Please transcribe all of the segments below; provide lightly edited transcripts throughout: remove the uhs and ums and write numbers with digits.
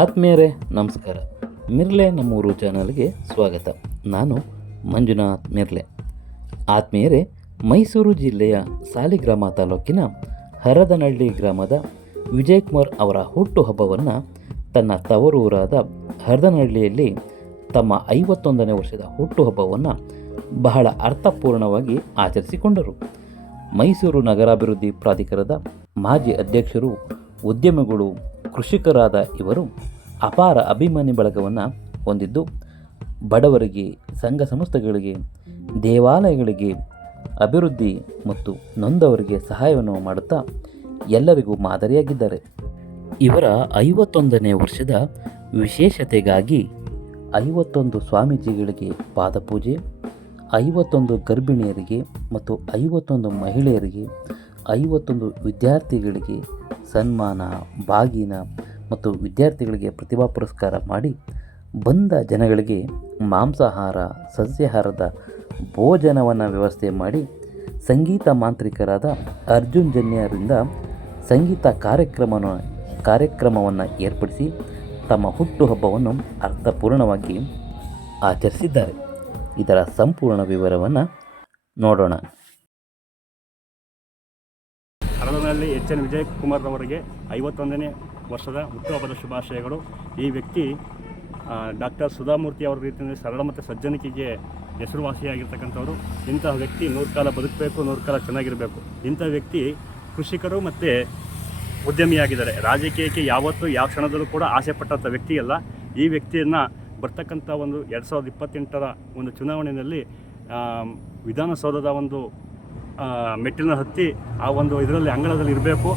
ಆತ್ಮೀಯರೇ ನಮಸ್ಕಾರ. ಮಿರ್ಲೆ ನಮ್ಮೂರು ಚಾನಲ್ಗೆ ಸ್ವಾಗತ. ನಾನು ಮಂಜುನಾಥ್ ಮಿರ್ಲೆ. ಆತ್ಮೀಯರೇ, ಮೈಸೂರು ಜಿಲ್ಲೆಯ ಸಾಲಿಗ್ರಾಮ ತಾಲೂಕಿನ ಹರದನಹಳ್ಳಿ ಗ್ರಾಮದ ವಿಜಯಕುಮಾರ್ ಅವರ ಹುಟ್ಟುಹಬ್ಬವನ್ನು ತನ್ನ ತವರೂರಾದ ಹರದನಹಳ್ಳಿಯಲ್ಲಿ ತಮ್ಮ 51ನೇ ವರ್ಷದ ಹುಟ್ಟುಹಬ್ಬವನ್ನು ಬಹಳ ಅರ್ಥಪೂರ್ಣವಾಗಿ ಆಚರಿಸಿಕೊಂಡರು. ಮೈಸೂರು ನಗರಾಭಿವೃದ್ಧಿ ಪ್ರಾಧಿಕಾರದ ಮಾಜಿ ಅಧ್ಯಕ್ಷರು, ಉದ್ಯಮಿಗಳು, ಕೃಷಿಕರಾದ ಇವರು ಅಪಾರ ಅಭಿಮಾನಿ ಬಳಗವನ್ನು ಹೊಂದಿದ್ದು, ಬಡವರಿಗೆ, ಸಂಘ ಸಂಸ್ಥೆಗಳಿಗೆ, ದೇವಾಲಯಗಳಿಗೆ ಅಭಿವೃದ್ಧಿ ಮತ್ತು ನೊಂದವರಿಗೆ ಸಹಾಯವನ್ನು ಮಾಡುತ್ತಾ ಎಲ್ಲರಿಗೂ ಮಾದರಿಯಾಗಿದ್ದಾರೆ. ಇವರ 51ನೇ ವರ್ಷದ ವಿಶೇಷತೆಗಾಗಿ 51 ಸ್ವಾಮೀಜಿಗಳಿಗೆ ಪಾದಪೂಜೆ, 51 ಗರ್ಭಿಣಿಯರಿಗೆ ಮತ್ತು 51 ಮಹಿಳೆಯರಿಗೆ, 51 ವಿದ್ಯಾರ್ಥಿಗಳಿಗೆ ಸನ್ಮಾನ, ಬಾಗಿನ ಮತ್ತು ವಿದ್ಯಾರ್ಥಿಗಳಿಗೆ ಪ್ರತಿಭಾ ಪುರಸ್ಕಾರ ಮಾಡಿ ಬಂದ ಜನಗಳಿಗೆ ಮಾಂಸಾಹಾರ, ಸಸ್ಯಾಹಾರದ ಭೋಜನವನ್ನು ವ್ಯವಸ್ಥೆ ಮಾಡಿ ಸಂಗೀತ ಮಾಂತ್ರಿಕರಾದ ಅರ್ಜುನ್ ಜನ್ಯರಿಂದ ಸಂಗೀತ ಕಾರ್ಯಕ್ರಮವನ್ನು ಏರ್ಪಡಿಸಿ ತಮ್ಮ ಹುಟ್ಟುಹಬ್ಬವನ್ನು ಅರ್ಥಪೂರ್ಣವಾಗಿ ಆಚರಿಸಿದ್ದಾರೆ. ಇದರ ಸಂಪೂರ್ಣ ವಿವರವನ್ನು ನೋಡೋಣ. ಹರದನಹಳ್ಳಿ ಎಚ್.ಎನ್. ವಿಜಯಕುಮಾರ್ ಅವರಿಗೆ 51ನೇ ವರ್ಷದ ಹುಟ್ಟುಹಬ್ಬದ ಶುಭಾಶಯಗಳು. ಈ ವ್ಯಕ್ತಿ ಡಾಕ್ಟರ್ ಸುಧಾಮೂರ್ತಿ ಅವರ ರೀತಿಯಲ್ಲಿ ಸರಳ ಮತ್ತು ಸಜ್ಜನಿಕೆಗೆ ಹೆಸರುವಾಸಿಯಾಗಿರ್ತಕ್ಕಂಥವ್ರು. ಇಂತಹ ವ್ಯಕ್ತಿ 100 ಕಾಲ ಬದುಕಬೇಕು, 100 ಕಾಲ ಚೆನ್ನಾಗಿರಬೇಕು. ಇಂಥ ವ್ಯಕ್ತಿ ಕೃಷಿಕರು ಮತ್ತು ಉದ್ಯಮಿಯಾಗಿದ್ದಾರೆ. ರಾಜಕೀಯಕ್ಕೆ ಯಾವತ್ತೂ ಯಾವ ಕ್ಷಣದಲ್ಲೂ ಕೂಡ ಆಸೆ ಪಟ್ಟಂಥ ವ್ಯಕ್ತಿಯಲ್ಲ. ಈ ವ್ಯಕ್ತಿಯನ್ನು ಬರ್ತಕ್ಕಂಥ 2028ರ ಚುನಾವಣೆಯಲ್ಲಿ ವಿಧಾನಸೌಧದ ಮೆಟ್ಟಿಲನ್ನ ಹತ್ತಿ ಆ ಇದರಲ್ಲಿ ಅಂಗಳದಲ್ಲಿ ಇರಬೇಕು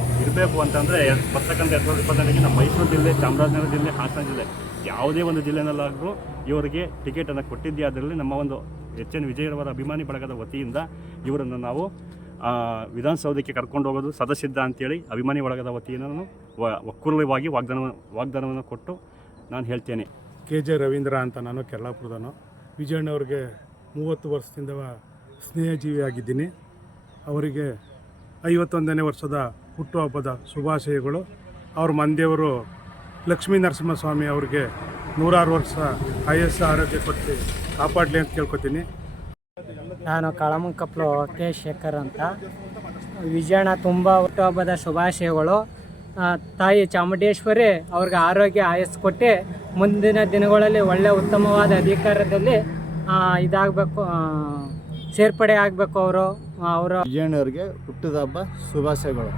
ಅಂತಂದರೆ ಬರ್ತಕ್ಕಂಥ 2028ಗೆ ನಮ್ಮ ಮೈಸೂರು ಜಿಲ್ಲೆ, ಚಾಮರಾಜನಗರ ಜಿಲ್ಲೆ, ಹಾಸನ ಜಿಲ್ಲೆ ಯಾವುದೇ ಜಿಲ್ಲೆನಲ್ಲಾದರೂ ಇವರಿಗೆ ಟಿಕೆಟನ್ನು ಕೊಟ್ಟಿದ್ದೇ. ಅದರಲ್ಲಿ ನಮ್ಮ ಎಚ್.ಎನ್. ವಿಜಯರವರ ಅಭಿಮಾನಿ ಬಳಗದ ವತಿಯಿಂದ ಇವರನ್ನು ನಾವು ವಿಧಾನಸೌಧಕ್ಕೆ ಕರ್ಕೊಂಡು ಹೋಗೋದು ಸದಸ್ಯದ್ದ ಅಂತೇಳಿ ಅಭಿಮಾನಿ ಬಳಗದ ವತಿಯಿಂದ ನಾನು ಒಕ್ಕೂಲವಾಗಿ ವಾಗ್ದಾನವನ್ನು ಕೊಟ್ಟು ನಾನು ಹೇಳ್ತೇನೆ. KJ ರವೀಂದ್ರ ಅಂತ, ನಾನು ಕೆರಳಾಪುರದನು. ವಿಜಯಣ್ಣವ್ರಿಗೆ 30 ವರ್ಷದಿಂದ ಸ್ನೇಹಜೀವಿಯಾಗಿದ್ದೀನಿ. ಅವರಿಗೆ 51ನೇ ವರ್ಷದ ಹುಟ್ಟುಹಬ್ಬದ ಶುಭಾಶಯಗಳು. ಅವ್ರ ಮಂದಿಯವರು ಲಕ್ಷ್ಮೀ ನರಸಿಂಹಸ್ವಾಮಿ ಅವ್ರಿಗೆ 106 ವರ್ಷ ಆಯಸ್ಸು ಆರೋಗ್ಯ ಕೊಟ್ಟು ಕಾಪಾಡಲಿ ಅಂತ ಕೇಳ್ಕೊತೀನಿ. ನಾನು ಕಳಮಂಕಪ್ಲು ಕೆ ಶೇಖರ್ ಅಂತ. ವಿಜಯಣ್ಣ ತುಂಬ ಹುಟ್ಟುಹಬ್ಬದ ಶುಭಾಶಯಗಳು. ತಾಯಿ ಚಾಮುಂಡೇಶ್ವರಿ ಅವ್ರಿಗೆ ಆರೋಗ್ಯ ಆಯಸ್ಸು ಕೊಟ್ಟು ಮುಂದಿನ ದಿನಗಳಲ್ಲಿ ಒಳ್ಳೆಯ ಉತ್ತಮವಾದ ಅಧಿಕಾರದಲ್ಲಿ ಇದಾಗಬೇಕು, ಸೇರ್ಪಡೆ ಆಗಬೇಕು. ಅವರ ವಿಜಯಣ್ಣವ್ರಿಗೆ ಹುಟ್ಟಿದ ಹಬ್ಬ ಶುಭಾಶಯಗಳು.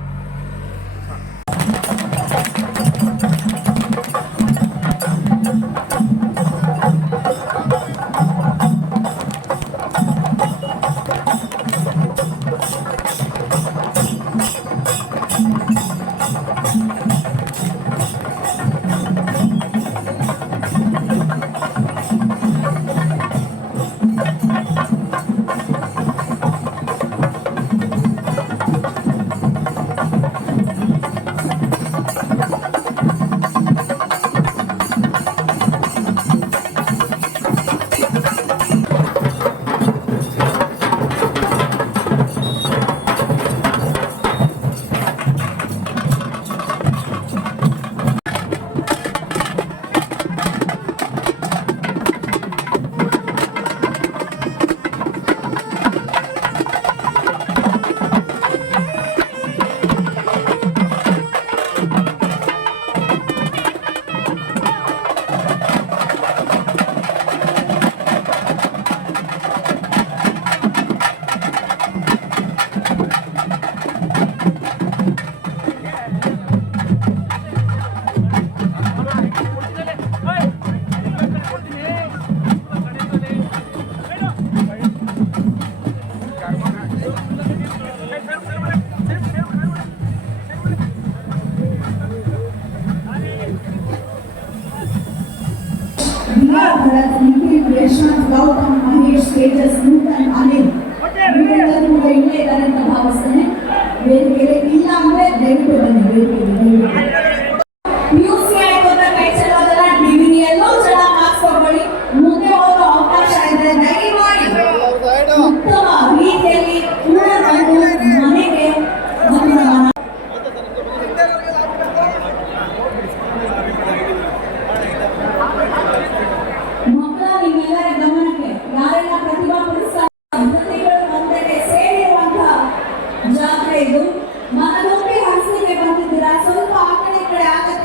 भरत, निखिल, यशवंत, गौतम, महेश, तेजस, नूतन, अनिल ಇವರೆಲ್ಲರೂ ಕೂಡ ಇಲ್ಲೇ ಇದ್ದಾರೆ ಅಂತ ಭಾವಿಸ್ತೇನೆ. ವೇದಿಕೆಗೆ ಇಲ್ಲ ಅಂದ್ರೆ ದಯವಿಟ್ಟು ಬನ್ನಿ. ವೇದಿಕೆಗೆ PUC ಆಯ್ತು ಅಂತ ಕೈ ಚೆಲ್ಲೋದಲ್ಲ, ಡಿಗ್ರಿ ಎಲ್ಲೋ ಚೆನ್ನಾಗಿ ಮಾರ್ಕ್ಸ್ ತಗೊಳ್ಳಿ. ಮುಂದೆ ಹೋಗೋ ಅವಕಾಶ ಇದೆ, ದಯಮಾಡಿ ಉತ್ತಮ ರೀತಿಯಲ್ಲಿ ಮನೆಗೆ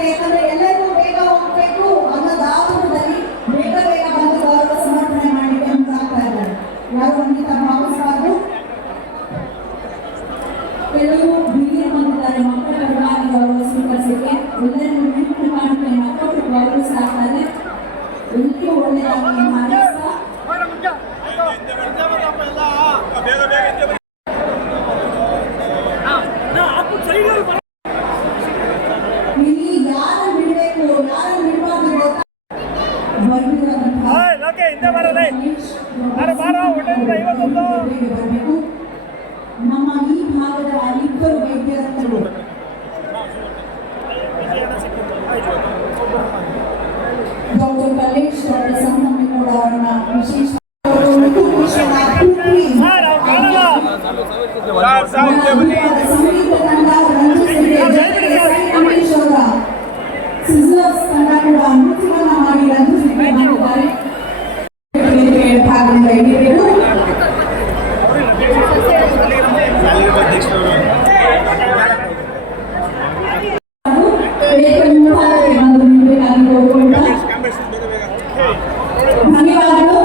ಆಗುತ್ತೆ, ಯಾಕಂದ್ರೆ ಎಲ್ಲರಿಗೂ ಬೇಗ ಹೋಗ್ಬೇಕು ಅನ್ನೋ ದಾಪುರದಲ್ಲಿ ಬೇಗ ಬೇಗ ಬಂದು ಗೌರವ ಸಮರ್ಪಣೆ ಮಾಡಲಿಕ್ಕೆ ಮುಂದಾಗ್ತಾ ಇದ್ದಾರೆ. ಯಾರು ಖಂಡಿತ ಭಾವಿಸಬಾರ್ದು. ಕೆಲವು ಹಿರಿಯರು ಬಂದಿದ್ದಾರೆ ಮಕ್ಕಳ ಪರವಾಗಿ ಗೌರವ ಸ್ವೀಕರಿಸಲಿಕ್ಕೆ. ಎಲ್ಲರಿಗೂ ವಿನಂತಿ ಮಾಡುತ್ತೇನೆ, ಮಕ್ಕಳು ಗೌರವಿಸಲಾಗ್ತದೆ. ಎಲ್ಲಿಯೂ ಒಳ್ಳೆಯದಾಗಿ ಹಾರೈಸ್ತಾ ಇಲ್ಲಿ ಯಾರು ಬಿಡಬೇಕು ಯಾರು ಬಿಡಬಾರ್ದು ಬರಬೇಕು. ನಮ್ಮ ಈ ಭಾಗದ ಇಬ್ಬರು ವೈದ್ಯರಂತರು ಡಾಕ್ಟರ್ ಕಲ್ಲೇಶ್, ಡಾಕ್ಟರ್ ಸಂಗಮೇಗೌಡ ಅವರನ್ನ ವಿಶೇಷ ಸಂಗೀತ ತಂಡ ಸಿಸರ್ಸ್ ತಂಡ ಕೂಡ ನೃತ್ಯವನ್ನ ಮಾಡಿ ರಂಜಿಸಿದ್ದಾರೆ. ಭಾಗದಿಂದ ಹಿರಿಯರು ಧನ್ಯವಾದಗಳು.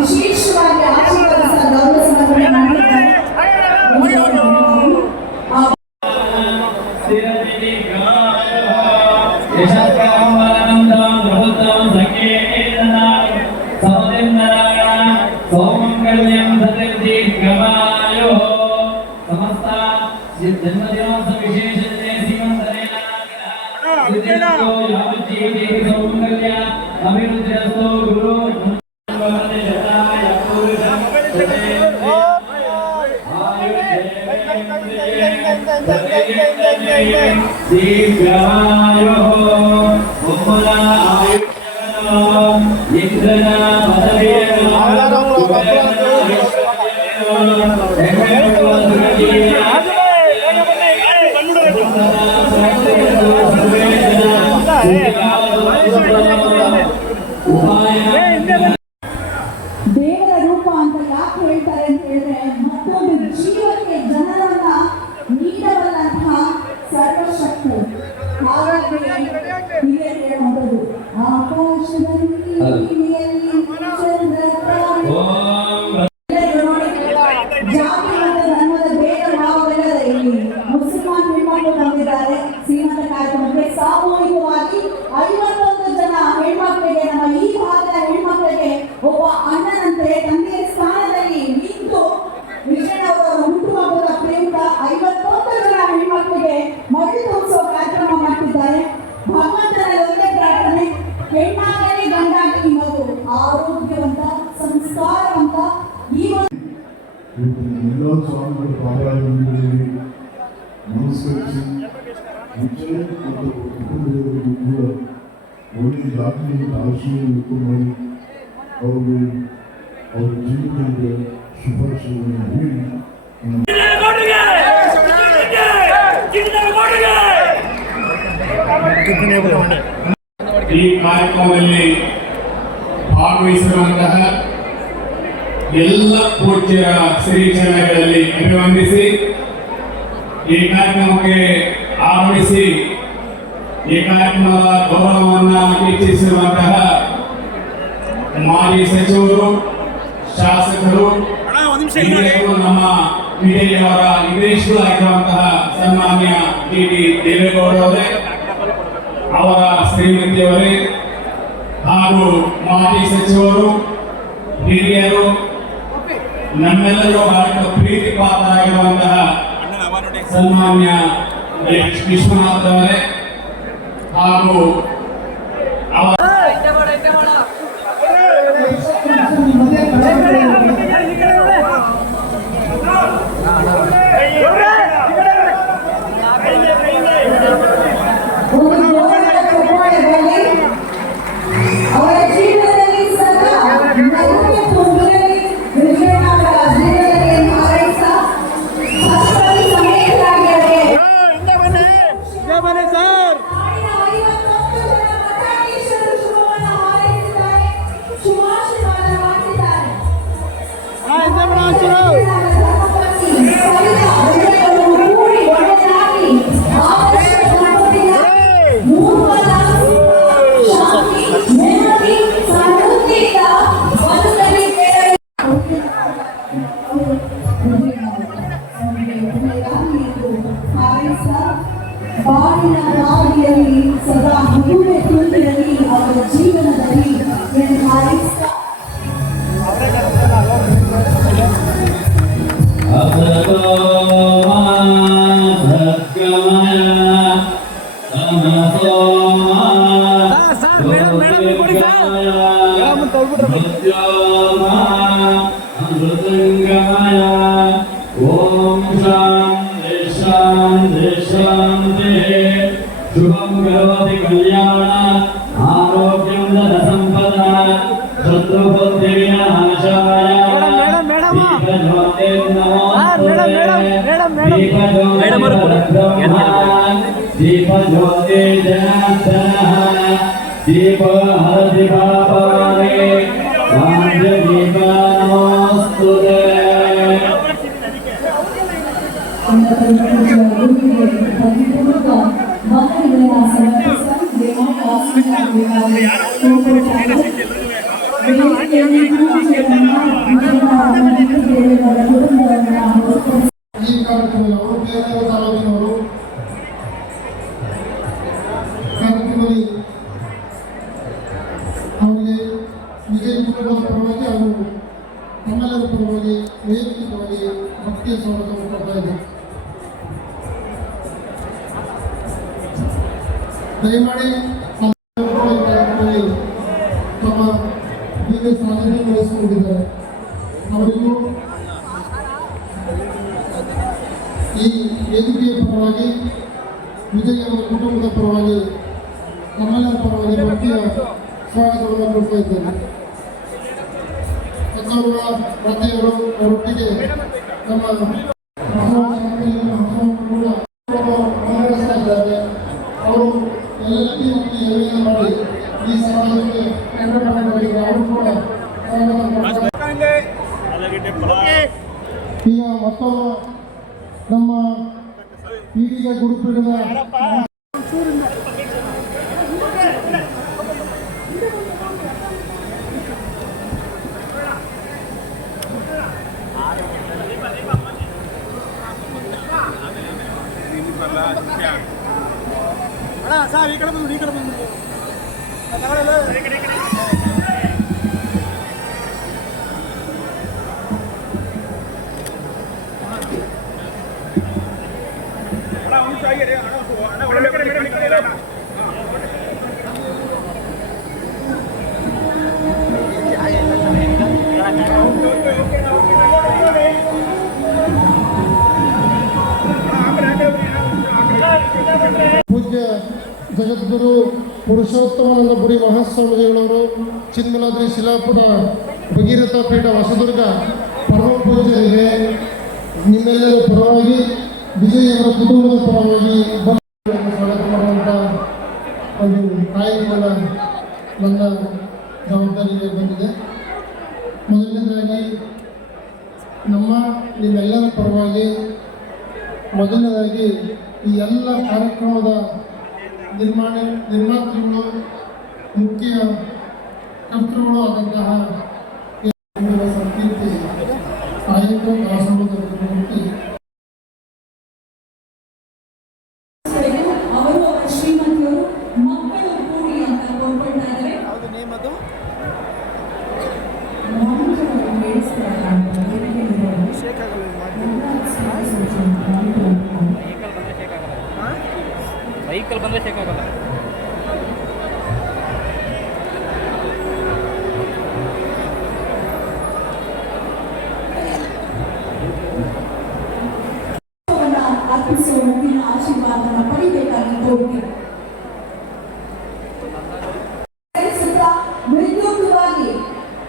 ವಿಶೇಷವಾಗಿ ಆಶೀರ್ವಾದ ಗೌರವ ಸಮರ್ಪಣೆ ಮಾಡಿದ್ದಾರೆ. ದೇವರ ರೂಪ ಅಂತ ಯಾಕೆ ಹೇಳ್ತಾರೆ ಅಂತ ಹೇಳಿದ್ರೆ, ಮತ್ತೊಂದು ಜೀವಕ್ಕೆ ಜನರನ್ನ ನೀಡಬಲ್ಲಂತಹ ಸರ್ವಶಕ್ತಿ. ಹಾಗಾಗಿ ಹಿರಿಯರು ಹೇಳುವಂಥದ್ದು ಆಕಾಶದಲ್ಲಿ ಜಾತಿ ಮತ್ತು ಧರ್ಮದ ಭೇದ ಭಾವವಿಲ್ಲದ ಇಲ್ಲಿ ಮುಸಲ್ಮಾನ್ ಹೆಣ್ಮಕ್ಳು ಬಂದಿದ್ದಾರೆ ಶ್ರೀಮಂತ ಕಾರ್ಯಕ್ರಮಕ್ಕೆ. ಸಾಮೂಹಿಕವಾಗಿ 51 ಜನ ಹೆಣ್ಮಕ್ಳಿಗೆ, ನಮ್ಮ ಈ ಭಾಗದ ಹೆಣ್ಮಕ್ಳಿಗೆ ಒಬ್ಬ ಅಣ್ಣನಂತೆ ತಂದೆಯ ಸ್ಥಾನದಲ್ಲಿ ನಿಂತು ವಿಜಯನವರ ಹುಟ್ಟುಹಬ್ಬದ ಪ್ರಯುಕ್ತ 51 ಜನ ಹೆಣ್ಮಕ್ಳಿಗೆ ಮರಳು ತೋರಿಸುವ ಕಾರ್ಯಕ್ರಮ ಮಾಡ್ತಿದ್ದಾರೆ. ಭಗವಂತನಲ್ಲಿ ಒಂದೇ ಪ್ರಾರ್ಥನೆ, ಹೆಣ್ಣಾಗಲಿ ಗಂಡಾಗಲಿ ಮಗು ಆರೋಗ್ಯವಂತ ಸಂಸ್ಕಾರವಂತ ಈ ಎಲ್ಲ ಸ್ವಾಮಿಗಳ ಪಾದಾರಗಳಲ್ಲಿ ನಮಸ್ಕರಿಸಿ ವಿಜಯ ಮತ್ತು ಕುಟುಂಬದವರಿಗೂ ಕೂಡ ಒಳ್ಳೆಯ ಜಾತಿಯ ಆಶೀರ್ವಾದ ಮಾಡಿ ಅವರಿಗೆ ಅವರ ಜೀವನದ ಶುಭಾಶಯಗಳನ್ನು ಹೇಳಿ ಈ ಕಾರ್ಯಕ್ರಮದಲ್ಲಿ ಭಾಗವಹಿಸಿರುವಂತಹ ಎಲ್ಲ ಪೂಜ್ಯರ ಶ್ರೀಚರಣಗಳಲ್ಲಿ ಅಭಿವಂದಿಸಿ ಈ ಕಾರ್ಯಕ್ರಮಕ್ಕೆ ಆಗಮಿಸಿ ಈ ಕಾರ್ಯಕ್ರಮದ ಗೌರವವನ್ನು ಹೆಚ್ಚಿಸಿರುವಂತಹ ಮಾಜಿ ಸಚಿವರು, ಶಾಸಕರು, ಹಿರಿಯರು, ನಮ್ಮ ವಿಜಯವರ ನಿರ್ದೇಶಕರಾಗಿರುವಂತಹ ಸನ್ಮಾನ್ಯ ಡಿ ದೇವೇಗೌಡರವರೇ, ಅವರ ಶ್ರೀಮತಿಯವರೇ ಹಾಗೂ ಮಾಜಿ ಸಚಿವರು, ಹಿರಿಯರು, ನಮ್ಮೆಲ್ಲರೂ ಬಹಳ ಪ್ರೀತಿ ಪಾತ್ರರಾಗಿರುವಂತಹ ಸನ್ಮಾನ್ಯ ವಿಶ್ವನಾಥ್ ಅವರೇ ಹಾಗೂ ಅವರ ಜೀವನದಲ್ಲಿ ಸದಾ ನಗುತ್ತಾ ತುಂಬಿರಲಿ. ವಿಜಯನಗರ ಜಿಲ್ಲೆಯಲ್ಲಿ ಹಾರೈಸ ಹಸ್ತದಲ್ಲಿ ಸಮೇತರಾಗಿ ಅವರಿಗೆ ಶುಭಾಶೀರ್ವಾದ ಮಾಡ್ತಿದ್ದಾರೆ. ಕೂಡಿ ಒಳ್ಳೆಯದಾಗಿ ಸಾವಿನ ಬಾವಿಯಲ್ಲಿ ಸದಾ ಮಗುವೆ ತುಂಬಿರಲಿ ಅವರ ಜೀವನದಲ್ಲಿ ಎಂದು ಹಾರೈಸ್ತಾ ओम शांति शांति शांति शुभम करोति कल्याण आरोग्यम धन संपदा शत्रुबुद्धि विनाशाय दीपज्योते दीपज्योते जनार्दनः दीपहरति पापानि दीप नमोस्तुते ಈ ಕಾರ್ಯಕ್ರಮದಲ್ಲಿ ಅವರು ಬೇರೆ ತಾಲೂಕಿನವರು ಕಾರ್ಯಕ್ರಮದಲ್ಲಿ ಅವರಿಗೆ ವಿಜಯ ಕುಟುಂಬದ ಪರವಾಗಿ ಅವರು ತಮ್ಮೆಲ್ಲರ ಪರವಾಗಿ ವೈಯಕ್ತಿಕವಾಗಿ ಭಕ್ತಿಯ ಸ್ವಾಗತವನ್ನು ಕೊಡ್ತಾ ಇದ್ದಾರೆ. ದಯಮಾಡಿ ತಮ್ಮ ಹೀಗೆ ಸಾಧನೆ ವಹಿಸಿಕೊಂಡಿದ್ದಾರೆ. ಅವರಿಗೂ ಈ ವೇದಿಕೆಯ ಪರವಾಗಿ ವಿಜಯ್ ಅವರ ಕುಟುಂಬದ ಪರವಾಗಿ ನಮ್ಮೆಲ್ಲರ ಪರವಾಗಿ ಭಕ್ತಿಯ ಸ್ವಾಗತವನ್ನು ಕೊಡ್ತಾ ಇದ್ದೇನೆ. ಅಕ್ಕವರ ಪ್ರತಿಯವರು ಅವರೊಟ್ಟಿಗೆ ನಮ್ಮ ಕೂಡ ಮುನ್ನಡೆಸ್ತಾ ಇದ್ದಾರೆ. ಅವರು ಎಲ್ಲರಿಗೂ ಯೋಜನೆ ಮಾಡಿ ಈ ಸಮಾಜಕ್ಕೆ ಅವರು ಕೂಡ ಈಗ ಮತ್ತೊಬ್ಬ ನಮ್ಮ ಈಡಿಗ ಗುರುಪೀಠದ ಪೂಜ್ಯ ಜಗದ್ಗುರು ಪುರುಷೋತ್ತಮಾನಂದಪುರಿ ಮಹಾಸ್ವಾಮಿಗಳವರು ಚಿನ್ಮಲಾದ್ರಿ ಶಿಲಾಪುರ ಭಗೀರಥ ಪೀಠ ಹೊಸದುರ್ಗ ಪರಮ ಪೂಜ್ಯರಿಗೆ ನಿಮ್ಮೆಲ್ಲರ ಪರವಾಗಿ ವಿಜಯ್ ಅವರ ಕುಟುಂಬದ ಪರವಾಗಿ ಸ್ವಾಗತ ಮಾಡುವಂಥ ಒಂದು ಕಾಯಕಗಳ ನನ್ನ ಜವಾಬ್ದಾರಿಗೆ ಬಂದಿದೆ. ಮೊದಲನೇದಾಗಿ ನಿಮ್ಮೆಲ್ಲರ ಪರವಾಗಿ ಮೊದಲನೇದಾಗಿ ಈ ಎಲ್ಲ ಕಾರ್ಯಕ್ರಮದ ನಿರ್ಮಾತೃಗಳು ಮುಖ್ಯ ಕರ್ತೃಗಳು ಆದಂತಹ ಸಂಕೀರ್ತಿ ಕಾಯಕ ದಾಸೋಹದ ಮೂರ್ತಿ ಅವರು ಅವರ ಶ್ರೀಮತಿಯವರು ಮಕ್ಕಳು ಕೂಡಿ ಅಂತ ಕೋರ್ಕೊಳ್ತಾ ಇದ್ದಾರೆ. ವೆಹಿಕಲ್ ಬಂದರೆ ಚೆಕ್ ಆಗಲ್ಲ. ಅರ್ಪಿಸುವ ಮುಂದಿನ ಆಶೀರ್ವಾದವನ್ನು ಪಡಿಬೇಕಾಗಿ ಕೋರುತ್ತೇವೆ. ವಿದ್ಯುಕ್ತವಾಗಿ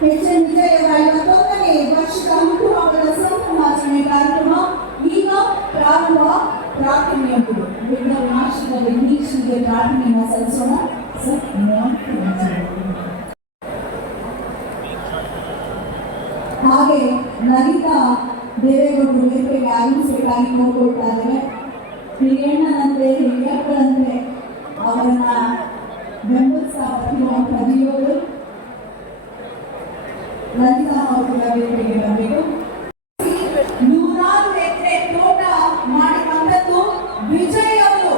ಎಚ್.ಎನ್. ವಿಜಯ್ ಅವರ 51ನೇ ವರ್ಷದ ಹುಟ್ಟುಹಬ್ಬದ ಸಂಭ್ರಮಾಚರಣೆ ಕಾರ್ಯಕ್ರಮ ಈಗ ಪ್ರಾರ್ಥನೆಯಾಗುವುದು. ವಿಘ್ನ ವಿನಾಶಕ ವಿಘ್ನೇಶ್ವರಿಗೆ ಪ್ರಾರ್ಥನೆಯನ್ನು ಸಲ್ಲಿಸೋಣ. ಹಾಗೆ ಲಲಿತಾ ದೇವೇಗೌಡರು ವೇದಿಕೆಗೆ ಆಗಮಿಸಬೇಕಾಗಿ ನೋಡ್ಕೊಳ್ತಾ ಇದ್ದೇವೆ. ಹಿರಿಯಣ್ಣನಂತೆ ಹಿರಿಯಕ್ಕಳಂತೆ ಅವರನ್ನ ಬೆಂಬಲಿಸ್ತಾ ಬರ್ತಿರುವಂಥ ಜೀವಗಳು ಲಲಿತಾ ಅವರು ವೇದಿಕೆಗೆ ಬರಬೇಕು. 100 ಎಕರೆ ತೋಟ ಮಾಡಿಕೊಂಡದ್ದು ವಿಜಯ್ ಅವರು.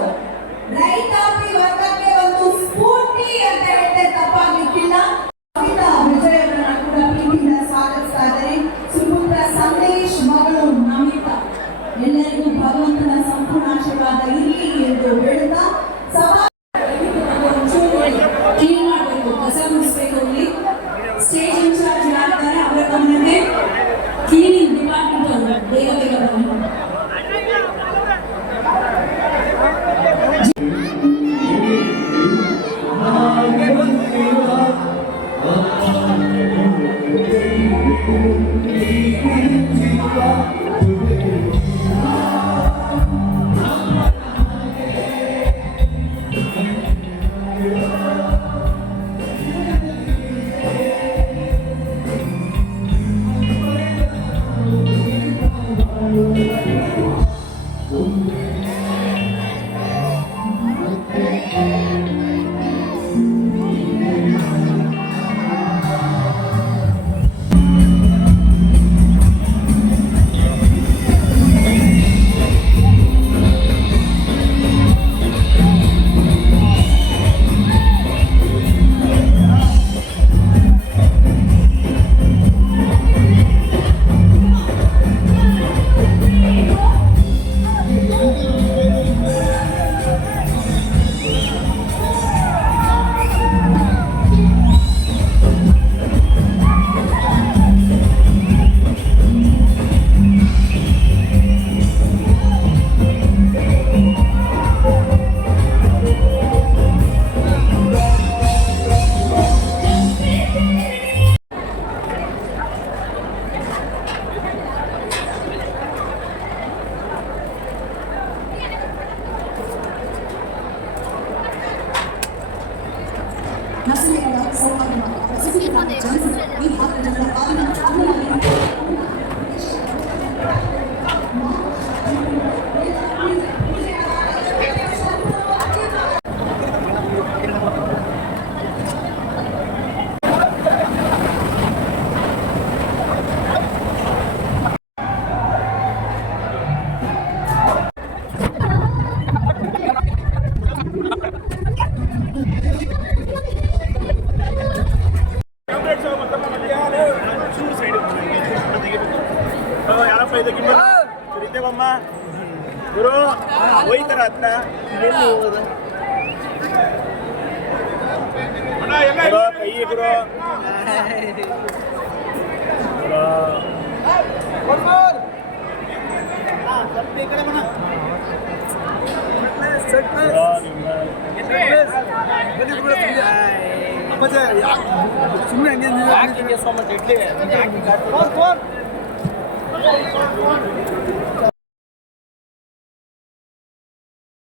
ನಸೀಮರ ಸೌಹಾರ್ದ ಪ್ರಸಿದ್ಧ ಜನರು ಈ ಭಾಗದ ಪಾಲನೆ ಯಾರಪ್ಪ ಇದಕ್ಕೆ ಇದ್ದೇವಮ್ಮ ಗುರು ಹೋಯ್ತಾರ ಹತ್ರ ಗುರು, ಕೈ ಗುರು ಸುಮ್ಮನೆ